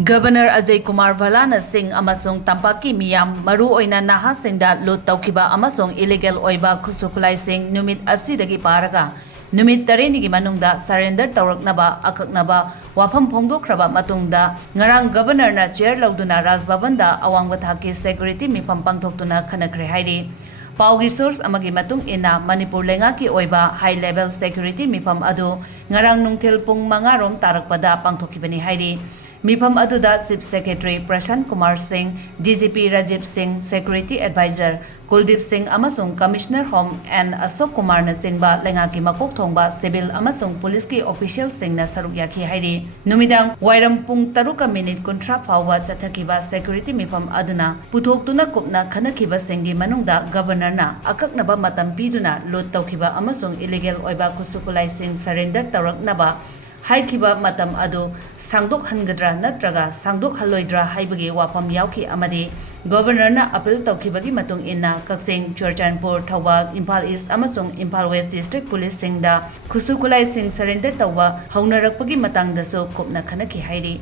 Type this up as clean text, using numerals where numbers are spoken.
Governor Ajay Kumar Bhalana Singh amasung Tampaki miyam maru oina naha singda lut taukiba amasung illegal oiba khusukulai sing numit asidagi paraga numit tarenigi manungda surrender tauraknaba akaknaba wafam phongdokraba matungda ngarang governor na chair Louduna Raj Bhavanda Awangba Thakki security Meefam Pangthoktuna Khannakhre hairi Paugi source amagi matung ina Manipur lengaki oiba high level security Meefam adu ngarang nungthil pung mangarom tarakpada pangthokibani hairi Meefam aduda Chief Secretary Prashant Kumar Singh, DGP Rajiv Singh, Security Advisor Kuldeep Singh amasung Commissioner Home and Ashok Kumar na singba lengaki makok thongba civil amasung police ki official sing na saruk yaki hairi numidang wairam pung taruka minute kontra phawwa chathakiba security Meefam aduna puthokhtuna kupna khanakiba singgi manungda governor na akaknaba matam piduna lot tawkiba amasung illegal oiba kusukulai sing surrender tawraknaba Haikiba matam adu sangdok hangadra natraga sangdok haloidra haibagi wafam yauki amadi governor na appeal tawkibagi matung inna Kaksing Churchanpur Thawal Imphal East amasung Imphal West District Police singda khusukulai sing surrender tawwa haunarakpagi matangdasu kopna khanaki hairi